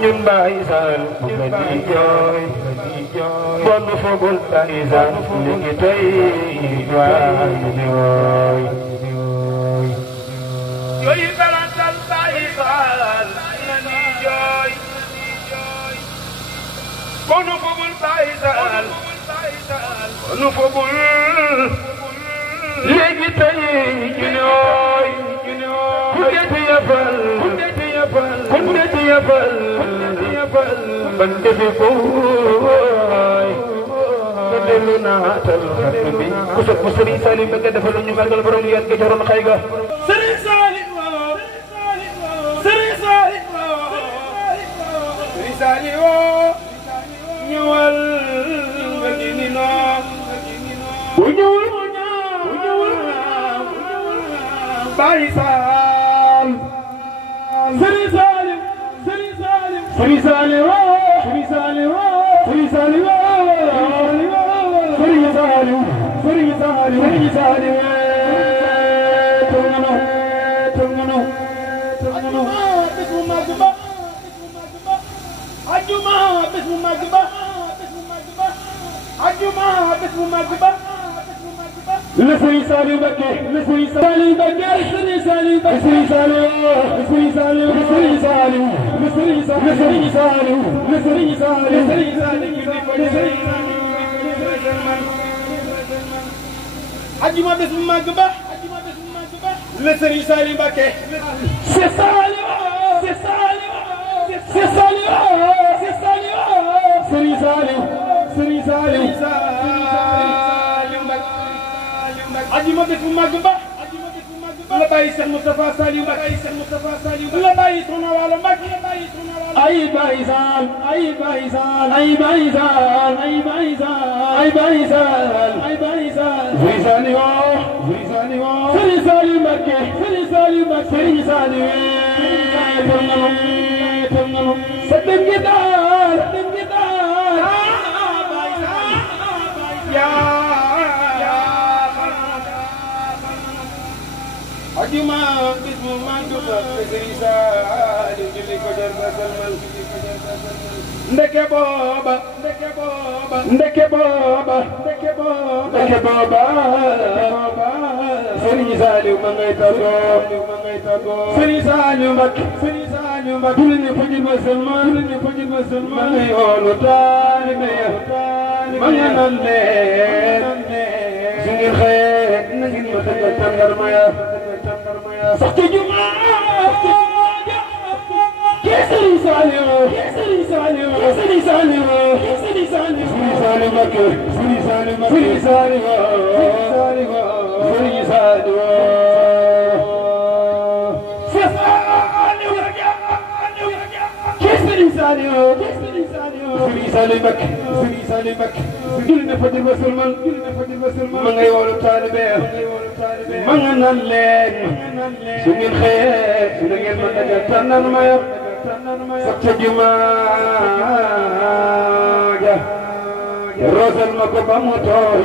ñun Baye Sall ñu ngi jooy bon fogul Baye Sall ñu ngi tey waay di wooy yooyu balantal Baye Sall ñu ngi jooy bon fogul Baye Sall bon fogul léegi tey ñu ñooy ku nekk yafal ku nekk yafal ban defi ko waay nga dellu naatal xarnu bi ku sopp Serigne Saliou bëgg defal ñu màggal borom yat ga joroon xay ga Serigne Saliou Serigne Saliou ñëwal nga dini noo bu ñëwul Baye Sall Serigne Saliou Serigne Saliou Serigne Saliou Serigne Saliou Serigne Saliou Serigne Saliou Serigne Saliou tongano bés bu màgg ba ajuma bés bu màgg ba ajuma bés bu màgg ba le Serigne Saliou Mbacké le Serigne Saliou Mbacké Serigne Saliou Mbacké Serigne Saliou Serigne Saliou Serigne Saliou le Serigne Saliou le Serigne Saliou le Serigne Saliou le Serigne Saliou ajuma bés bu màgg ba le Serigne Saliou Mbacké c'est Saliou c'est Saliou c'est Saliou c'est Saliou Serigne Saliou Serigne Saliou ajuma bés bu màgg ba la bàyyi Cheikh Moustapha Saliou Mbacké la bàyyi Soxna Walo Mbacké ay Baye Sall ay Baye Sall ay Baye Sall ay Baye Sall ay Baye Sall ay Baye Sall Serigne Saliou Serigne Saliou Mbacké Serigne Saliou Mbacké Serigne Saliou tongano sa dem gitar ajuma bis bu màgg ba Serigne Saliou julli ko jar ba salmal ndeke booba Serigne Saliou ma ngay tàggoo Serigne Saliou Mbacké julli ni ko jar ba salmal ma ngay woolu taalibe ya ma nga naan leen su ngeen xëyee na ngeen ma tëggal tàndarma ya sax ci juma Serigne Saliou Mbacké Serigne Saliou Mbacké julli na fa ba sulman ma ngay woolu taalibe ma nga naan leen su ngeen xëyee su ngeen ma dagal tànnal ma ya sax ca juma ja roosal ma ko ba mu tooy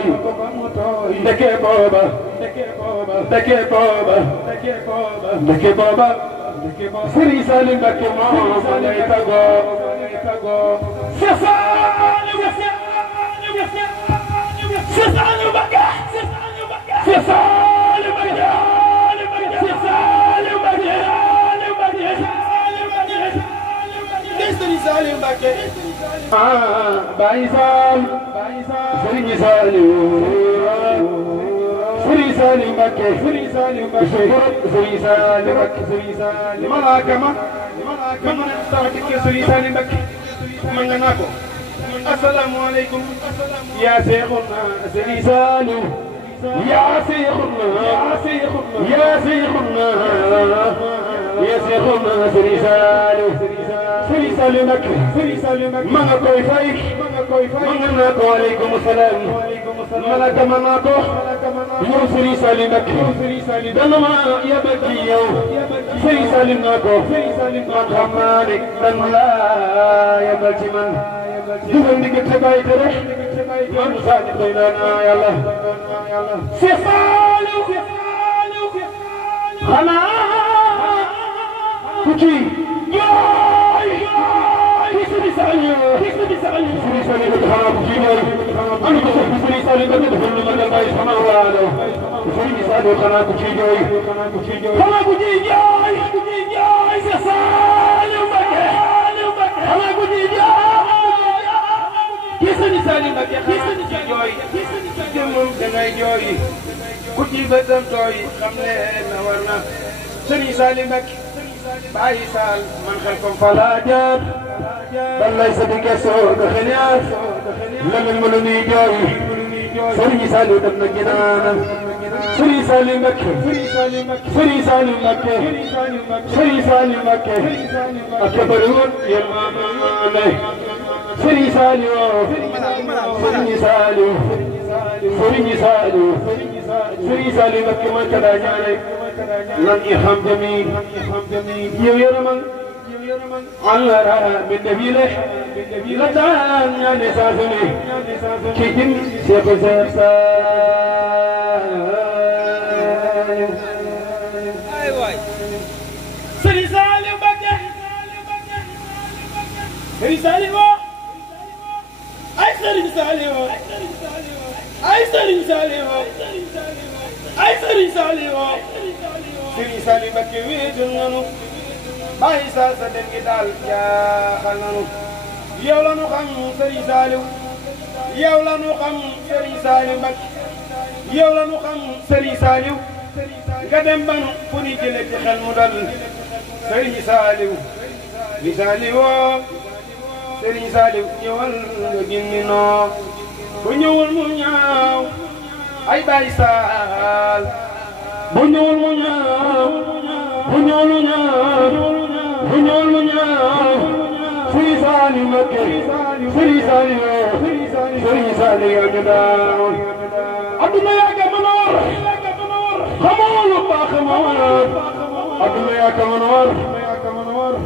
ndeke booba Serigne Saliou Mbacké moo ma ngay tàggoo c'est Saliou Mbacké Saliou Mbacké Baye Sall Serigne Saliou Mbacké malaaka ma mën a tax dikkee Serigne Saliou Mbacké ma nga naa ko assalamu aleykum ya Seykhuna Serigne Saliou ya Seykhuna Serigne Saliou Mbacké ma nga koy fay ma nga naa ko aleykum salaam malaka ma naa ko yow Serigne Saliou Mbacké dana ma yabal ci yow Serigne Saliou naa ko man xam naa ne dan la yabal ci man dugal diggante bàyyi tere man Sadio doy naa yàlla c'est Saliou xanaa ku ci jooy kii Sëriñ Saliou xanaa ku ci jooy am ko sopp Sëriñ Saliou nga defal lu ma dangay xanaa waalo Sëriñ Saliou xanaa ku ci jooy xanaa ku ci jooy Seex Saliou Mbacké xanaa ku ci jooy kii Sëriñ Saliou Mbacké xanaa ku ci jooy jëmmam dangay jooy ku ci bëtam tooy xam ne na war na Sëriñ Saliou Mbacké bàyyi saal man xel kom fa laa jaar ban lay sa digge soo nga xeñaar lamin ma lu nuy jooy Sëriñ Saliou dem na ginaanam Sëriñ Saliou Mbacké Sëriñ Saliou Mbacké Sëriñ Saliou Mbacké ak bëri woon yërmande Sëriñ Saliou Sëriñ Saliou Sëriñ Saliou Sëriñ Saliou Mbacké man ka daa ñaane lan irham jami yow yërëmal Allah min nabile la daan ñaane saa su ne ci jëm Seex Sëriñ Saliou Mbacké Sëriñ Saliou ay Sëriñ Saliou ay Sëriñ Saliou ay Sëriñ Saliou Sëriñ Saliou Mbacké wéetal nanu bàyyi saa sa dem gi daal jaaxal nanu yow la nu xam Sëriñ Saliou yow la nu xam Sëriñ Saliou Mbacké yow la nu xam Sëriñ Saliou nga dem banu fu ni jële ci xel mu dal Sëriñ Saliou li Saliou Sëriñ Saliou ñëwal nga gindi noo bu ñëwul mu ñaaw ay Baay Saal bu ñëwul mu ñaaw bu ñëwul mu ñaaw bu ñëwul mu ñaaw Sëriñ Saliou Mbacké Sëriñ Saliou Sëriñ Saliou yow ñu daawoon adduna yaa ka mën a war xamoo lu baax ma war adduna yaa ka mën a war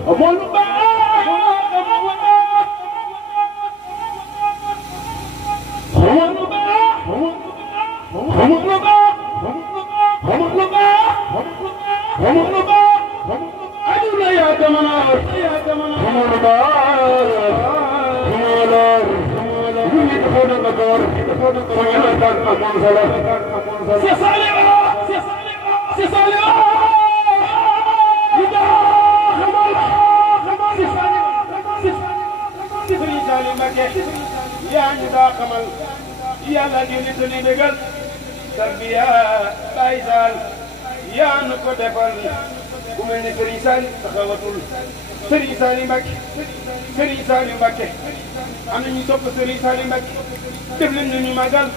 xamoo lu baax aduna yaa ka mën a war xamoo lu baax ñu ngi taxaw na nga door fa ngeen a daan amoon solo Seex Saliou Seex Saliou ñu daa xamal Sëriñ Saliou Mbacké yaa ñu daa xamal yàlla di nit li bégal tarbiya Baay Saal yaa nu ko defal ku mel ne Sëriñ Saliou taxawatul Sëriñ Saliou Mbacké Sëriñ Saliou Mbacké am na ñu sopp Sëriñ Saliou Mbacké def leen ñu màggal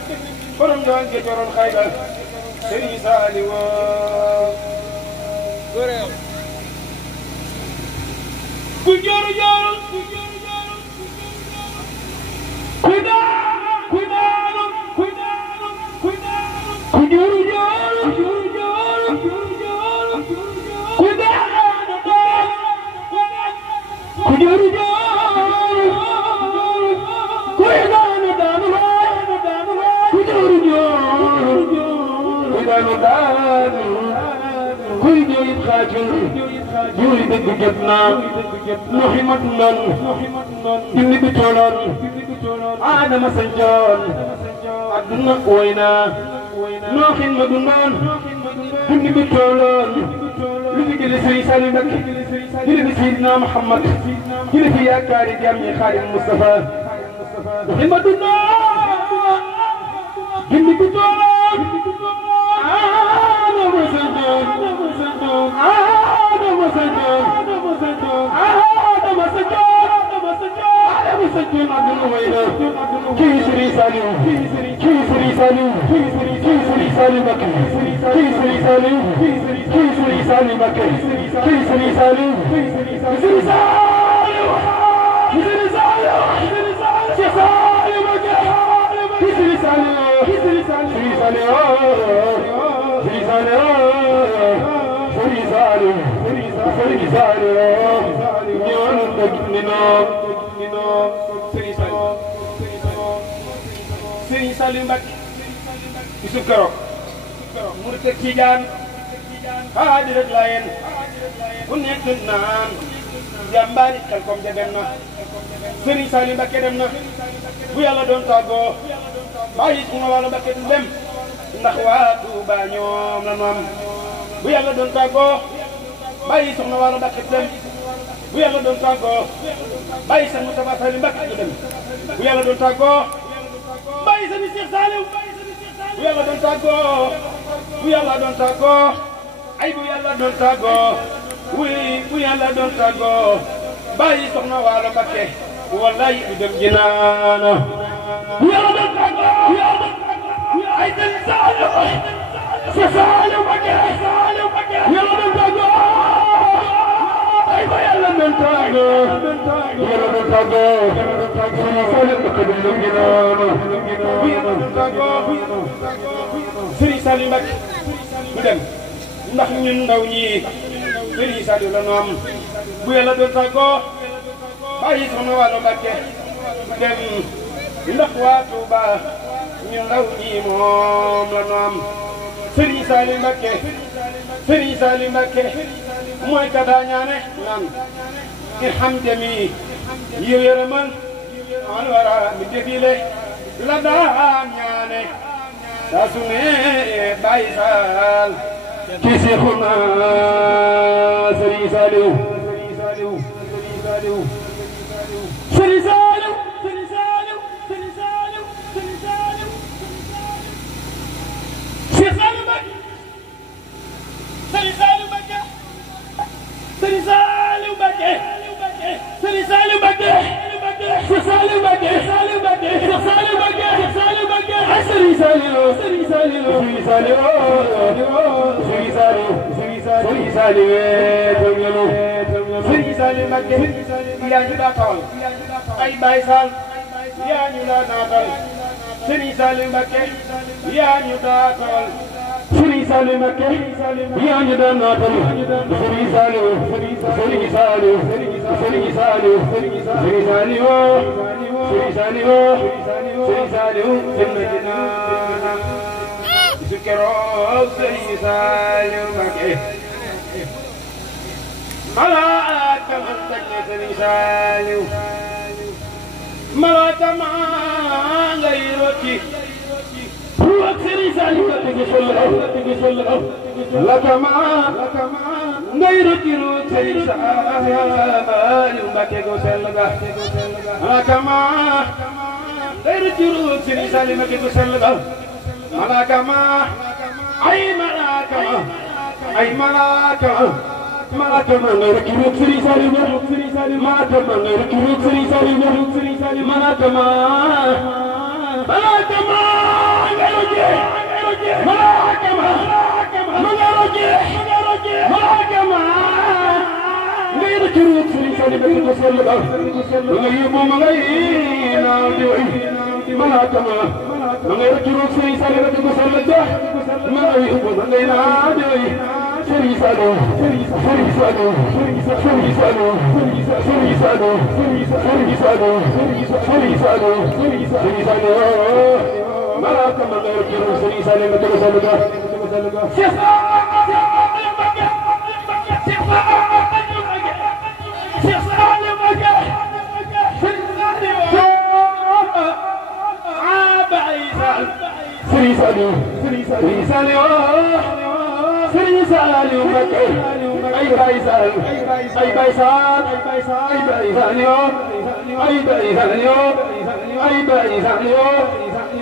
borom doon ge joroon xaygal Sëriñ Saliou ku jooru joorul ku daanu ku jooru joorul ku daanu ku jooru joorul ku daanu ku jooru joorul ku daanu kuy jooyit xaajul jooy dëgg jot naa noxi mat noon dindi bi tooloon Adama sanjoon adduna woy naa nooxin ma dundoon dindi bi tooloon lu fi jële Sëriñ Saliou Mbacké jële fi Seydina Muhammad jële fi yaakaari jàmm ñi Xaadim Mustafa noxin ma dundoon dindi bi tooloon Adama sanjoon Adama sanjoon aduna way na kii Sëriñ Saliou kii Sëriñ Saliou kii Sëriñ Saliou Mbacké kii Sëriñ Saliou kii Sëriñ Saliou Mbacké kii Sëriñ Saliou Sëriñ Saliou Sëriñ Saliou Seex Saliou Mbacké kii Sëriñ Saliou Sëriñ Saliou Sëriñ Saliou Sëriñ Saliou ñëwal dëgg ni noo Sëriñ Saliou Mbacké bisu keroog murit ak tijaan xaadir ak Laayeen ku nekk naan jàmbaari Xelkom ja dem na Sëriñ Saliou Mbacké dem na bu yàlla doon tàggoo bàyyi Soxna Waalo Mbacké du dem ndax waa Touba ñoom la ñu am bu yàlla doon tàggoo bàyyi Soxna Waalo Mbacké du dem bu yàlla doon tàggoo bàyyi Cheikh Moustapha Saliou Mbacké du dem bu yàlla doon tàggoo bàyyi Sëriñ Cheikh Saliou bu yàlla doon tàggoo bu yàlla doon tàggoo ay bu yàlla doon tàggoo wuy bu yàlla doon tàggoo bàyyi Soxna Waalo Mbacké wallaay du dem jinaana bu yàlla doon tàggoo ay Sëriñ Saliou Saliou Mbacké bu yàlla doon tàggoo ay bu yàlla doon tàggoo bu yàlla doon tàggoo Sëriñ Saliou Mbacké du dem jinaana bu yàlla doon tàggoo Sëriñ Saliou Mbacké du dem ndax ñun ndaw ñi Sëriñ Saliou la ñu am bu yàlla doon tàggoo bàyyi Soxna Waalo Mbacké dem ndax waa Touba ñun ndaw ñi moom la ñu am Sëriñ Saliou Mbacké Sëriñ Saliou Mbacké mooy ka daa ñaane naan irham jami yow yërëmal al wara mi defile la daa ñaane saa su ne Baye Sall ci Seexuna Sëriñ Saliou Sëriñ Saliou Sëriñ Saliou Sëriñ Saliou Sëriñ Saliou Sëriñ Saliou Cheikh Saliou Mbacké Sëriñ Saliou Mbacké Sëriñ Saliou Mbacké Sëriñ Saliou Mbacké Cheikh Saliou Mbacké Saliou Mbacké Cheikh Saliou Mbacké Cheikh Saliou Mbacké ay Sëriñ Saliou Sëriñ Saliou Sëriñ Saliou Sëriñ Saliou Sëriñ Saliou Sëriñ Saliou Mbacké yaa ñu daa tawal ay Baye Sall yaa ñu daa naatal Sëriñ Saliou Mbacké yaa ñu daa tawal Sëriñ Saliou Mbacké yaa ñu daa naatal Sëriñ Saliou Sëriñ Saliou Sëriñ Saliou Sëriñ Saliou Sëriñ Saliou Sëriñ Saliou dem na dinaana su keroog Sëriñ Saliou Mbacké malaaka man tagge Sëriñ Saliou malaaka maa ngay rocci ak Sëriñ Saliou Mbacké malaaka maa ngay rocci ruut Sëriñ Saliou Mbacké go sell ga malaaka maa ngay rocci ruut Sëriñ Saliou Mbacké go sell ga malaaka maa ay malaaka ay malaaka malaaka maa ngay rocci ruut Sëriñ Saliou malaaka maa ngay rocci ruut Sëriñ Saliou malaaka maa ngay rocci malaaka maa ngay rocci malaaka maa ngay rocci ruut Sëriñ Saliou Mbacké ko sell ga ma ngay yóbbu ma ngay naaw di way malaaka maa ma ngay rocci ruut Sëriñ Saliou Mbacké ko sell ga ma ngay yóbbu ma ngay naaw di way Sëriñ Saliou Sëriñ Saliou Sëriñ Saliou Sëriñ Saliou Sëriñ Saliou Sëriñ Saliou Sëriñ Saliou malaaka ma ngay rocci ruut Sëriñ Saliou Mbacké ko sell ga Cheikh Saliou Mbacké Cheikh Saliou Mbacké Sëriñ Saliou Baye Sall Sëriñ Saliou Sëriñ Saliou Sëriñ Saliou Mbacké ay Baye Sall ay Baye Sall ay Baye Saliou ay Baye Saliou ay Baye Saliou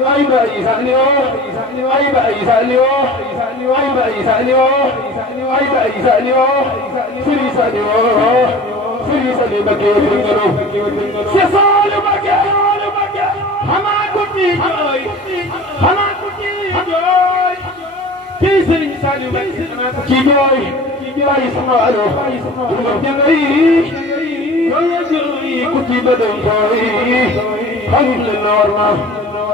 ay Baye Saliou ay Baye Saliou ay Baye Saliou ay Baye Saliou Sëriñ Saliou Sëriñ Saliou Mbacké Cheikh Saliou Mbacké xanaa ko ci jooy xanaa ko ci jooy ci Sëriñ Saliou Mbacké xanaa ko ci jooy bàyyi Soxna Waalo duma jangay yooya jooy ku ci badam tooy xamul leen na war ma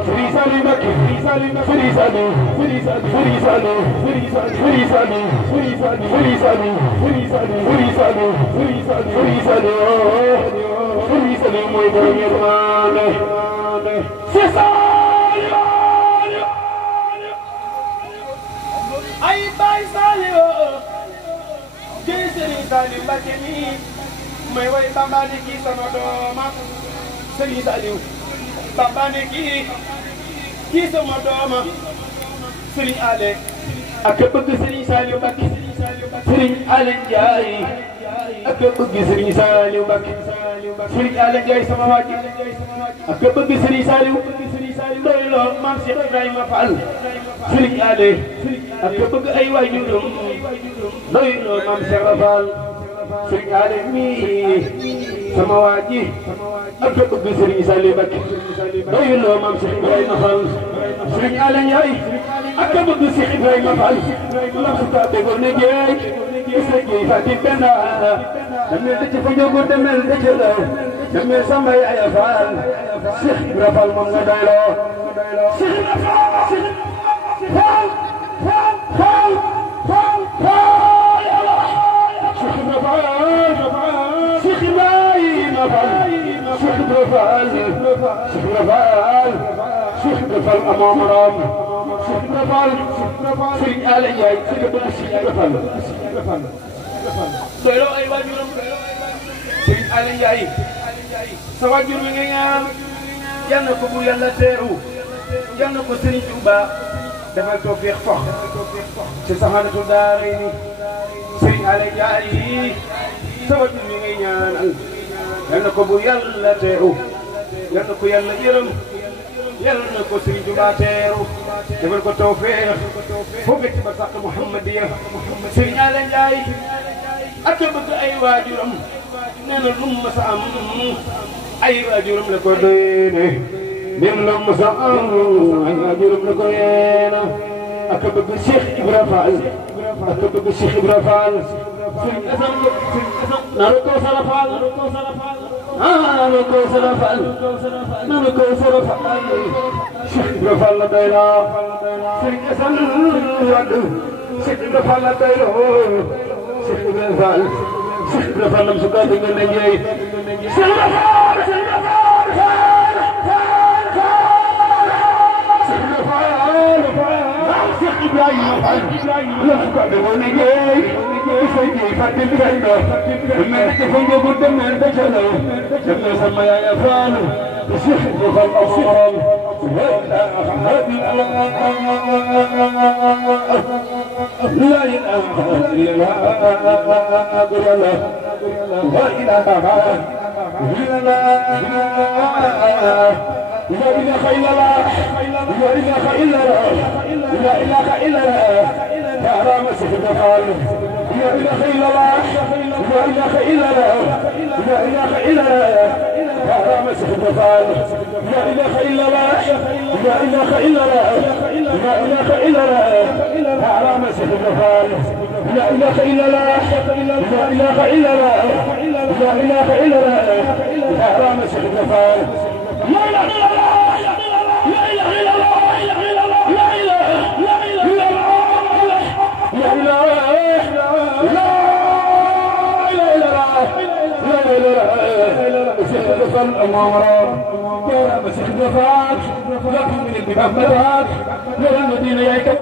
Sëriñ Saliou Mbacké Sëriñ Saliou Sëriñ Saliou Sëriñ Saliou Sëriñ Saliou Sëriñ Saliou Sëriñ Saliou Sëriñ Saliou Sëriñ Saliou mooy borom yërmande Cheikh Saliou ay Baye Saliou Serigne Saliou Mbacké mi may way Bamba ne kii sama dooma Serigne Saliou Bamba ne kii sama dooma Serigne Ale ak bëgg Serigne Saliou Mbacké Serigne Ale Ndiaye ak bëgg Serigne Saliou Mbacké Serigne Ale Ndiaye sama waa ji ak bëgg Serigne Saliou doy loo Maam Cheikh Ibrahima Fall Serigne Ale ak bëgg ay waajuram doy loo Maam Cheikh Fall Serigne Ale mi sama waa ji ak bëgg Serigne Saliou Mbacké doy loo Maam Cheikh Ibrahima Fall Serigne Ale Ndiaye ak bëgg Cheikh Ibrahima Fall lam su taa déggoo ne jeey isa jeey Fatim Penda demel dëcc fa jógu demel dëcc la demel Samba Yaaya Fall Cheikh Ibrahima Fall moom nga doyloo Cheikh Ibrahima Fall Cheikh Ibrahima Fall Cheikh Ibrahima Fall Cheikh Ibrahima Fall amoo morom Cheikh Ibrahima Fall Serigne Ale Ndiaye ci bëgg Cheikh Ibrahima Fall doyloo ay waajuram Serigne Ale Ndiaye sa waajur wi nga ñaan yal na ko bu Yàlla teeru yal na ko Serigne Touba defal tawfiix fox ci saxaanatu daarayni Serigne Ale Ndiaye sa waajur wi nga ñaan yal na ko bu Yàlla teeru yal na ko Yàlla yërëm yal na ko Serigne Touba teeru defal ko tawfiix foofu ci ba sax Muhammadiya Serigne Ale Ndiaye ak bëgg ay waajuram nee na lu mu mës a am ay waajuram la ko doyee même lu mu mës a am ay waajuram la ko yeena ak bëgg Cheikh Ibrahima Fall ak bëgg Cheikh Ibrahima Fall Serigne Assane nanu ko Sara Fall nanu ko Sara Fall nanu ko Sara Fall Cheikh Ibrahima Fall la doy la Serigne Assane Wade Cheikh Ibrahima Fall la doy la Cheikh Ibrahima Fall Cheikh Ibrahima Fall lam su ko dégg nga jeey Cheikh Ibrahima Fall Cheikh Ibrahima Fall lam su ko dégg nga jeey isay jeey Fatim Penda mais ci fa nga gudde men da ca law dem na sama Yaaya Fall Cheikh Ibrahima Fall amoram لا إله إلا الله لا إله إلا الله لا إله إلا الله لا إله إلا الله لا إله إلا الله يا رام سيدنا قال لا إله إلا الله لا إله إلا الله لا إله إلا الله يا رام سيدنا قال لا إله إلا الله لا إله إلا الله لا إله إلا الله يا رام سيدنا قال لا إله إلا الله لا إله إلا الله لا إله إلا الله يا رام سيدنا قال لا إله إلا الله لا إله إلا الله لا إله إلا الله فل أمامرات يا مسيح دفاعك لكن من الباب مدات يا المدينة يا